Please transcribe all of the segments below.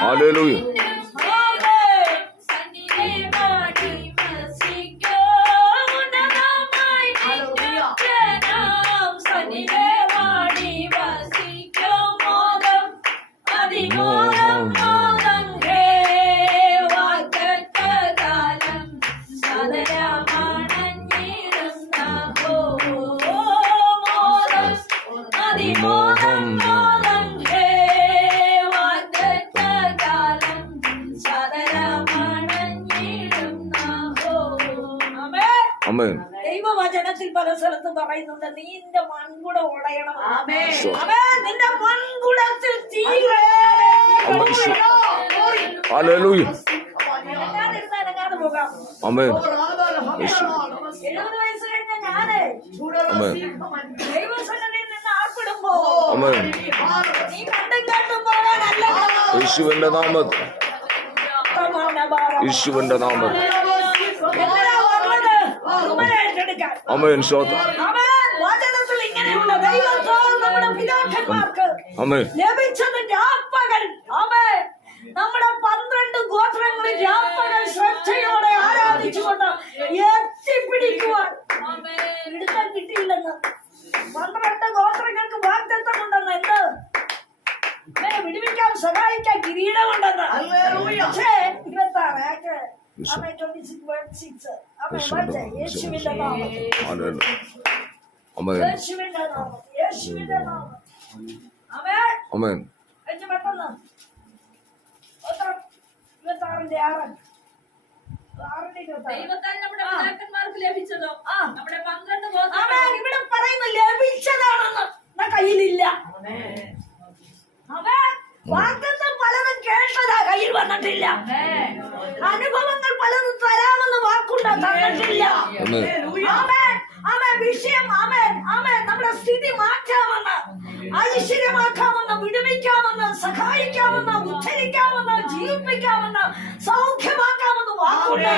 Hallelujah. ദൈവവചനത്തിൽ പല സ്ഥലത്തും പറയുന്നുണ്ട്, നീ നിന്റെ മൺകുടം ഉടയണം. നിന്റെ മൺകുടത്തിൽ തീ പോകാം. 70 വയസ്സ് കഴിഞ്ഞ ഞാന് ദൈവസന്നിധിയിൽ നിന്ന് ആർപ്പിടുമ്പോ നീ കണ്ടും കേട്ടും പോകാനല്ല. യേശുവിന്റെ നാമത്തിൽ, യേശുവിന്റെ നാമത്തിൽ. ആമേൻ. വചനത്തിൽ ഇങ്ങനെയുള്ള ദൈവത്താൽ നമ്മുടെ പിതാക്കന്മാർക്ക് ലഭിച്ചത് രാപ്പകൽ. ആമേൻ. നമ്മുടെ 12 ഗോത്രങ്ങളിൽ രാപ്പകൽ ശ്രദ്ധയോടെ ആരാധിച്ചുകൊണ്ട് എത്തിപ്പിടിക്കുവാൻ എടുക്കാൻ കിട്ടിയില്ലെന്ന്. 12 ഗോത്രങ്ങൾക്ക് വാഗ്ദത്തമുണ്ടെന്ന്, എന്ത് വിടുവിക്കാൻ സഹായിക്കാൻ കിരീടമുണ്ടെന്ന്. പക്ഷേ 26 യേശുവിന്റെ നാമത്തിൽ, യേശുവിന്റെ നാമത്തിൽ, യേശുവിന്റെ നാമത്തിൽ. ആമേൻ. പെട്ടെന്ന് 26 ദൈവത്താൽ നമ്മുടെ പിതാക്കന്മാർക്ക് ലഭിച്ചതോ നമ്മുടെ 12 ഇവിടെ പറയുന്നു ലഭിച്ചതാണെന്ന്, കയ്യിലില്ല. വാഗ്ദത്തം പലതും കേട്ടതാ, കയ്യിൽ വന്നിട്ടില്ല. അനുഭവങ്ങൾ പലതും തരാമെന്ന് വാക്കുണ്ടാ, തന്നിട്ടില്ല. വിഷയം നമ്മുടെ സ്ഥിതി മാറ്റാമെന്ന്, ഐശ്വര്യമാക്കാമെന്ന്, വിടുവിക്കാമെന്ന്, സഹായിക്കാമെന്ന്, ഉദ്ധരിക്കാമെന്ന്, ജീവിപ്പിക്കാമെന്ന്, സൗഖ്യമാക്കാമെന്ന് വാക്കുണ്ട്.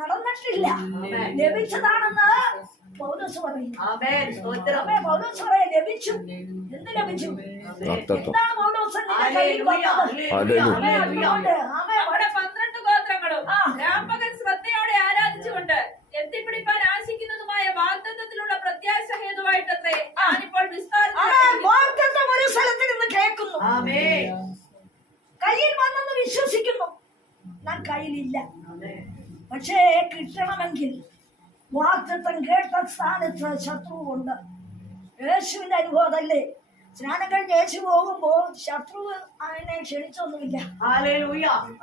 നടന്നിട്ടില്ല. ലഭിച്ചതാണെന്ന് പൗലോസ് പറയുന്നു. പൗലോസ് പറയാൻ ലഭിച്ചു. എന്ത് ലഭിച്ചു? എന്താണ് പൗലോസ് കയ്യിൽ വന്നത്? നമ്മുടെ 12 ഗോത്രങ്ങളും രാപ്പകൽ ശ്രദ്ധയോടെ ആരാധിച്ചുകൊണ്ട് എത്തിപ്പിടിപ്പാൻ ആശിക്കുന്നതുമായ വാഗ്ദത്തത്തിലുള്ള പ്രത്യാശ ഹേതുവായിട്ടത്രേ ഞാനിപ്പോൾ വാഗ്ദത്തം ഒരു സ്ഥലത്ത് നിന്ന് കേൾക്കുന്നു, കയ്യിൽ വന്നെന്ന് വിശ്വസിക്കുന്നു. ഞാൻ കയ്യിലില്ല. പക്ഷേ കിട്ടണമെങ്കിൽ വാഗ്ദത്തം കേട്ട സ്ഥാനത്ത് ശത്രുവുണ്ട്. യേശുവിന്റെ അനുഭവമല്ലേ? സ്നാനം കഴിഞ്ഞ് യേശു പോകുമ്പോ ശത്രുവ് അവനെ ക്ഷണിച്ചൊന്നുമില്ല.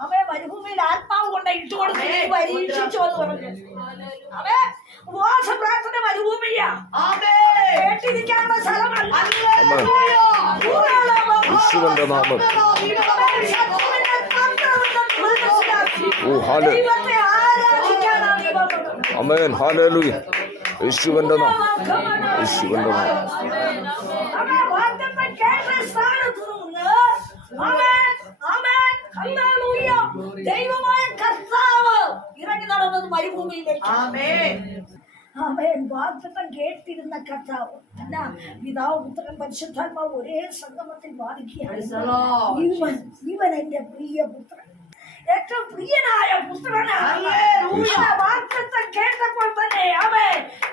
അവൻ മരുഭൂമിയിൽ ആത്മാവ് കൊണ്ട് ഇട്ടുകൊടുത്ത് പരീക്ഷിച്ചു എന്ന് പറഞ്ഞു. അവൻ ഉപവാസ പ്രാർത്ഥന മരുഭൂമിയാ, കേട്ടിരിക്കാനുള്ള സ്ഥലമല്ല. ദൈവത്തെ ആരാധിക്കാനാണ് ഈ വന്നത്. ആമേൻ. ഹല്ലേലൂയ. യേശുവിന്റെ നാമം, യേശുവിന്റെ നാമം. ദൈവമായ കർത്താവ് ഇറങ്ങി നടന്നത് മരുഭൂമിയിലേക്ക്. വാഗ്ദത്തം കേട്ടിരുന്ന കർത്താവ് അല്ല, പിതാവ് പുത്രൻ പരിശുദ്ധാത്മാവ് ഒരേ സംഗമത്തിൽ ബാധിക്കുകയാണ്. ഇവൻ എന്റെ പ്രിയ പുത്രൻ, ഏറ്റവും പ്രിയനായ പുത്രനാണ്. വാഗ്ദത്തം കേട്ടപ്പോൾ തന്നെ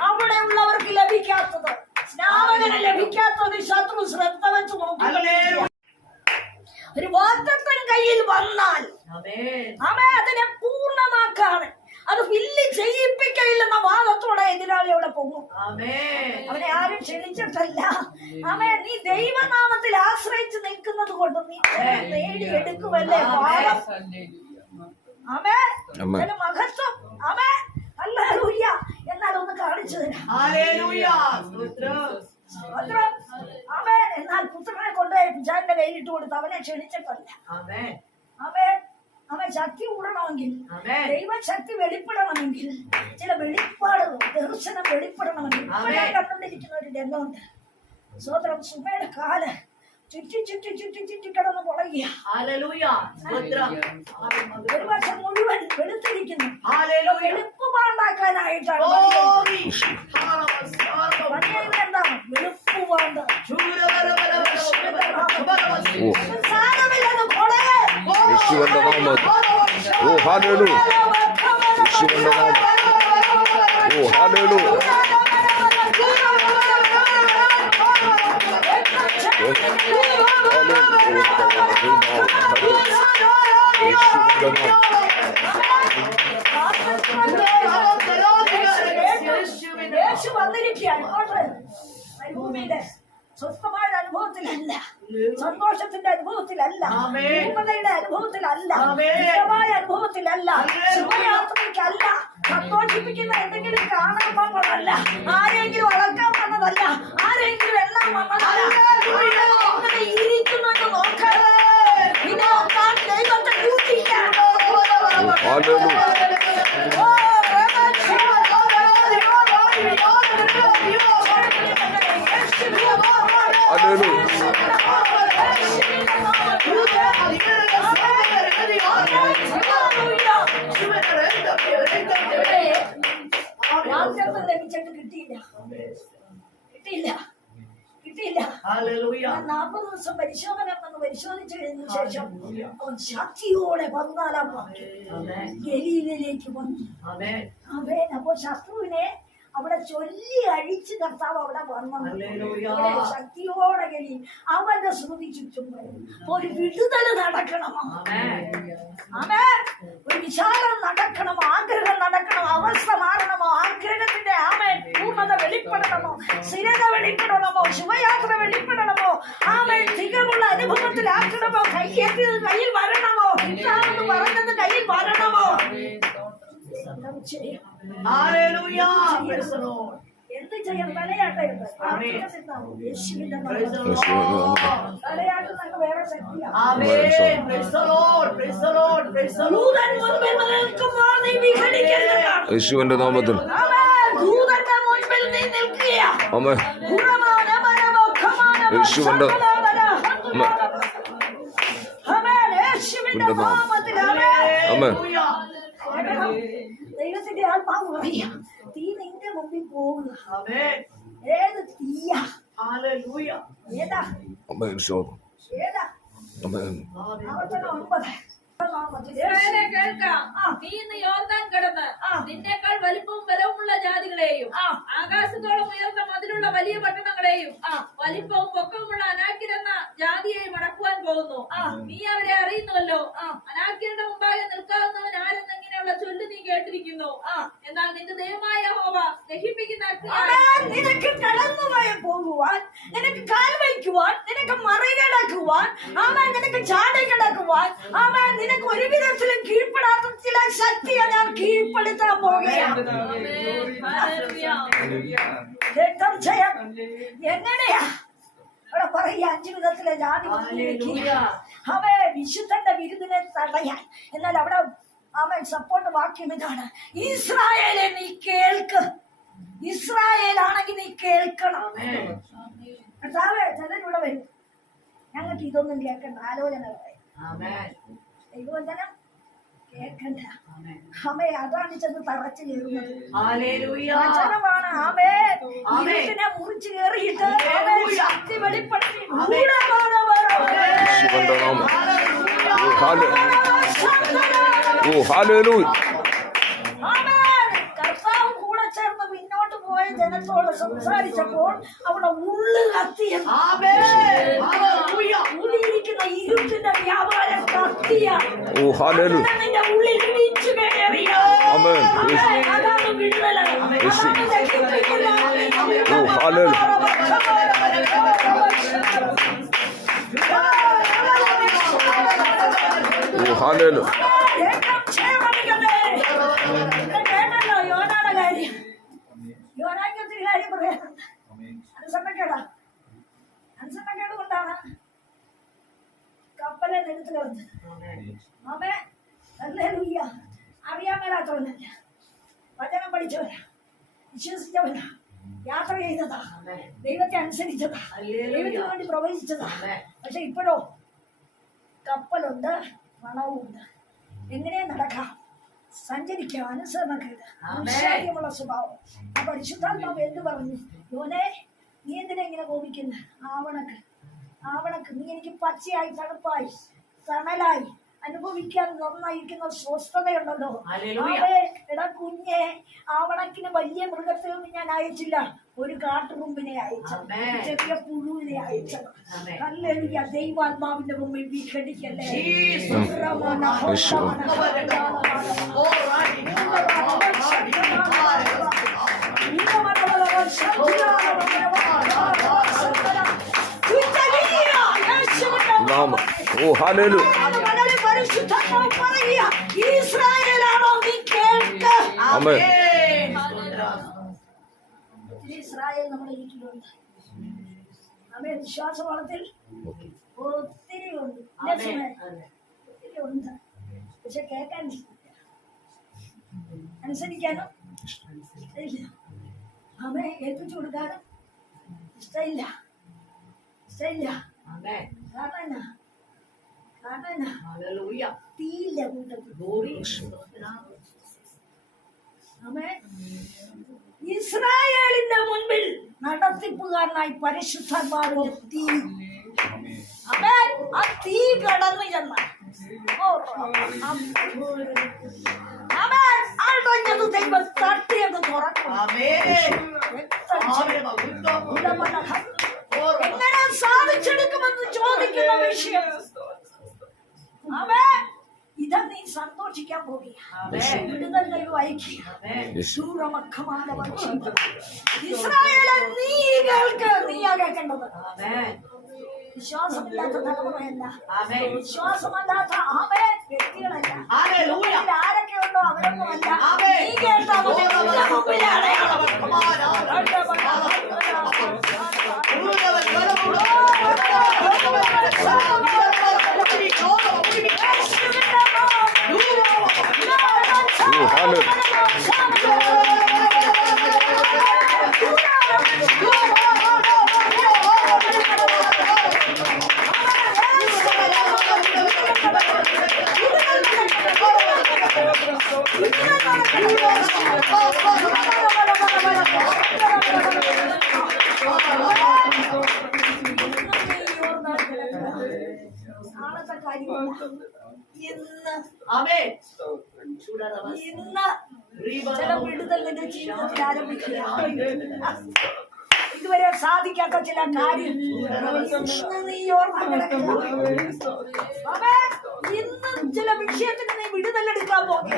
അവിടെ ഉള്ളവർക്ക് ലഭിക്കാത്തത്, സ്നാപകന് ലഭിക്കാത്തത് ശത്രു ശ്രദ്ധ വെച്ച് നോക്കുക. ഒരു വാഗ്ദത്തം കയ്യിൽ വന്നാൽ അതിനെ പൂർണ്ണമാക്കാണ്, അത് ഫില്ല് ചെയ്യിപ്പിക്കയില്ലെന്ന വാദത്തോടെ എതിരാളി അവിടെ പോകും. അവനെ ആരും ക്ഷണിച്ചിട്ടല്ല. നീ ദൈവനാമത്തിൽ ആശ്രയിച്ച് നിൽക്കുന്നത് കൊണ്ട് നീ നേടിയെടുക്കുമല്ലേ വാദം. മഹത്വം. ഹല്ലേലൂയ. എന്നാൽ ഒന്ന് കാണിച്ചു തരാം. എന്നാൽ പുത്രനെ കൊണ്ടുപോയി പിതാവിന്റെ കയ്യിലിട്ട് കൊടുത്ത് അവനെ ക്ഷണിച്ചിട്ടല്ല. അവൻ ശക്തി കൂടണമെങ്കിൽ, ദൈവശക്തി വെളിപ്പെടണമെങ്കിൽ, ചില വെളിപ്പാട് ദർശനം വെളിപ്പെടണമെങ്കിൽ ഞാൻ കണ്ടുകൊണ്ടിരിക്കുന്ന ഒരു രംഗമുണ്ട്. സ്വതന്ത്രം സുമയുടെ കാല് ചുറ്റി ചുറ്റി ചുറ്റി ചുറ്റി കിടന്ന് പൊളയുക. ഒരു വർഷം മുഴുവൻ വെളുത്തിരിക്കുന്നു. വെളുപ്പ് പാണ്ടാക്കാനായിട്ടാണ് എന്താണ് വെളുപ്പ് പാണ്ട സാരമില്ലെന്ന് പൊളയെ. യേശുവിന്റെ നാമത്തിൽ. ഓ ഹല്ലേലൂയ. യേശുവിന്റെ നാമത്തിൽ. ഓ ഹല്ലേലൂയ. യേശു വന്നിരിക്കുകയാണ് ഭൂമിയിലെ സ്വസ്ഥമായ അനുഭവത്തിലല്ല, സന്തോഷത്തിന്റെ അനുഭവത്തിലല്ല, പൂർണ്ണതയുടെ അനുഭവത്തിലല്ല, സ്ഥിരമായ അനുഭവത്തിലല്ല, ശുഭയാത്രയ്ക്കല്ല, സന്തോഷിപ്പിക്കുന്ന എന്തെങ്കിലും കാണാൻ വന്നതല്ല, ആരെങ്കിലും വളർക്കാൻ വന്നതല്ല, ആരെങ്കിലും എണ്ണാൻ വന്നതല്ല. അങ്ങനെ ഇരിക്കുന്നുണ്ട് നോക്കാൻ ദൈവത്തെ യൂസിക്കാം. ലഭിച്ചിട്ട് കിട്ടിയില്ല. 40 ദിവസം പരിശോധന പരിശോധിച്ചു കഴിഞ്ഞ ശേഷം അവൻ ശക്തിയോടെ 14-ാം ഗലീലയിലേക്ക് വന്നു. അപ്പോ ശത്രുവിനെ അവിടെ ചൊല്ലി അഴിച്ച് കർത്താവ് അവിടെ വന്നു. ശക്തിയോടെ ഗലി അവന്റെ ശ്രുതി ചുറ്റും വരും. ഒരു വിടുതൽ നടക്കണമോ? ഒരു വിശാലം നടക്കണമോ? ആഗ്രഹം നടക്കണമോ? അവസ്ഥ മാറണമോ? ആഗ്രഹത്തിന്റെ പൂർണ്ണത വെളിപ്പെടണമോ? സ്ഥിരത വെളിപ്പെടണമോ? ശുഭയാത്ര വെളിപ്പെടണമോ? തികവുള്ള അനുഭവത്തിലാക്കണമോ? കയ്യെത്തിയത് കയ്യിൽ വരണമോ? ഇല്ലാമെന്ന് പറഞ്ഞത് കയ്യിൽ വരണമോ? എന്ത് ചെയ്യണം? തലയാട്ടരുത്. തലയാട്ട് നമുക്ക് വേറെ ശക്തിയാണ്. യേശുവിന്റെ നാമത്തിൽ. ദൂതന്റെ മുൻപിൽ നീ നിൽക്കുക. യേശുവിന്റെ ദൈവത്തിന്റെ ആത്മാവ് പറയാ, തീ നിന്റെ മുമ്പിൽ പോകുക. ഏത് തീയാ? ഏതാ? ഏതാ? ഇസ്രായേലേ കേൾക്കാം. നീ ഇന്ന് യോർദാൻ കടന്ന് നിന്നേക്കാൾ വലിപ്പവും ബലവുമുള്ള ജാതികളെയും ആകാശത്തോളം ഉയർന്ന മതിലുള്ള വലിയ പട്ടണങ്ങളെയും വലിപ്പവും പൊക്കവുമുള്ള അനാക്യരെന്ന ജാതിയെയും അടക്കുവാൻ പോകുന്നു. നീ അവരെ അറിയുന്നുവല്ലോ. അനാക്യരുടെ മുമ്പാകെ നിൽക്കാവുന്നവൻ ആരെന്നിങ്ങനെയുള്ള ചൊല്ല് നീ കേട്ടിരിക്കുന്നു. എന്നാൽ നിന്റെ ദൈവമായ യഹോവ ദഹിപ്പിക്കുന്ന നിനക്ക് കടന്നു പോകുവാൻ, നിനക്ക് കാൽ വയ്ക്കുവാൻ, നിനക്ക് മറികടക്കുവാൻ, നിനക്ക് ചാടി കിടക്കുവാൻ, നിനക്ക് ഒരു വിധത്തിലും കീഴ്പ്പെടാത്ത ചില ശക്തിയെ ഞാൻ കീഴ്പ്പെടുത്താൻ പോകുകയാണ്. എങ്ങനെയാ അവിടെ പറയുക? 5 വിധത്തിലെ ജാതി അവൻ വിശുദ്ധന്റെ വിരുദിനെ തടയാൻ. എന്നാൽ അവിടെ അവൻ സപ്പോർട്ട് വാക്യം ഇതാണ്: ഇസ്രായേലെ നീ കേൾക്ക്. ഇസ്രായേലാണെങ്കിൽ നീ കേൾക്കണം. ചിലരിവിടെ വരും, ഞങ്ങൾക്ക് ഇതൊന്നും കേൾക്കണ്ട, ആലോചന പറയും. ദൈവവചനം കേൾക്കണ്ട. അതാണ് ചെന്ന് തറച്ചു കയറുന്നത്. വചനമാണ്. ഇരുട്ടിനെ മുറിച്ചു കയറിയിട്ട് ശക്തി വെളിപ്പെടുത്തി കർത്താവ് കൂടെ ചേർന്ന് പിന്നോട്ട് പോയ ജനത്തോട് സംസാരിച്ചപ്പോൾ അവിടെ ഉള്ളു കത്തിയത്. ഉള്ളിയിരിക്കുന്ന ഇരുട്ടിന്റെ വ്യാപാരം കത്തിയാണ്. നിന്റെ ഉള്ളിൽ ഇടിച്ചു കയറിയ അതാണ് വിടുതൽ. കേട്ടല്ലോ യോനാടെ കാര്യം. യോനാക്ക് ഒത്തിരി കാര്യം പറയാനുണ്ട്. അനുസരണക്കേട് കൊണ്ടാണ് കപ്പലെ എടുത്തു കളഞ്ഞത്. ഹല്ലേലൂയ. അറിയാൻ മേലാത്തവനല്ല, വചനം പഠിച്ചവനാ, വിശ്വസിച്ചവനാ, യാത്ര ചെയ്തതാ, ദൈവത്തെ അനുസരിച്ചതാ, ദൈവത്തിന് വേണ്ടി പ്രവചിച്ചതാ. പക്ഷെ ഇപ്പോഴോ കപ്പലുണ്ട്, പണവുമുണ്ട്, എങ്ങനെ നടക്കാം, സഞ്ചരിക്കാം, അനുസരണക്കേട്, നിശ്ചയമുള്ള സ്വഭാവം. ആ പരിശുദ്ധാത്മാവ് എന്ത് പറഞ്ഞു? യോനെ, നീ എന്തിനാ ഇങ്ങനെ കോപിക്കുന്നു? ആവണക്ക് നീ എനിക്ക് പച്ചയായി, തണുപ്പായി, തണലായി അനുഭവിക്കാൻ നന്നായിരിക്കുന്ന സ്വസ്ഥതയുണ്ടല്ലോ. എടാ കുഞ്ഞെ, ആവണക്കിന് വലിയ മൃഗത്തെയൊന്നും ഞാൻ അയച്ചില്ല, ഒരു കാട്ടുറുമ്പിനെ അയച്ചത്, ചെറിയ പുഴുവിനെ അയച്ചത്. ഹല്ലേലൂയ. ദൈവാത്മാവിന്റെ മുമ്പിൽ വിഘടിക്കല്ലേ. ഓ ഹല്ലേലൂയ. ഇസ്രായേലാണോ നീ കേൾക്ക. ആമേൻ. ഇസ്രായേൽ നമ്മുടെ വീട്ടിലുണ്ട്. ആമേൻ. വിശ്വാസവളത്തിൽ ഒത്തിരി ഉണ്ട്, ഒത്തിരി ഉണ്ട്. പക്ഷെ കേൾക്കാൻ അനുസരിക്കാനോ ഇഷ്ടമില്ല. ആമേ. ഏൽപ്പിച്ചു കൊടുക്കാനും ഇഷ്ടമില്ല. തീയില്ല കൂട്ടത്തിൽ. ഇസ്രായേലിന്റെ മുൻപിൽ നടത്തിപ്പുകാരനായി പരിശുദ്ധാത്മാവിന്റെ തീ. ആമേൻ. ആ തീ കടന്നു ചെന്ന അടഞ്ഞത് ദൈവം തട്ടിയത് തുറക്കും. എങ്ങനെ സാധിച്ചെടുക്കുമെന്ന് ചോദിക്കുന്ന വിഷയം. ആമേൻ. ഇതാ നീ സന്തോഷിക്കാൻ പോകുക. വിടുതൽ ദൈവം അയക്കുക. ഇസ്രായേലെ നീയാ കേൾക്കേണ്ടത്. വിശ്വാസമില്ലാത്ത തലമുറയല്ല, വിശ്വാസമല്ലാത്ത വ്യക്തികളല്ല, ആരൊക്കെ ഉണ്ടോ അവരൊന്നും അല്ല. നീ കേട്ടാ നാളത്തെ കാര്യം ഇന്ന് ചില വിടുതൽ നിന്റെ ജീവിതത്തിൽ ആരംഭിക്കുക. ഇതുവരെ സാധിക്കാത്ത ചില കാര്യം നീ ഓർമ്മ കിടക്കുക. ഇന്ന് ചില വിഷയത്തിന് നീ വിടുതലെടുക്കാൻ പോകുക.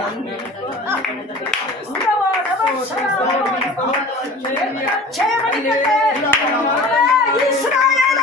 ഇസ്രായേൽ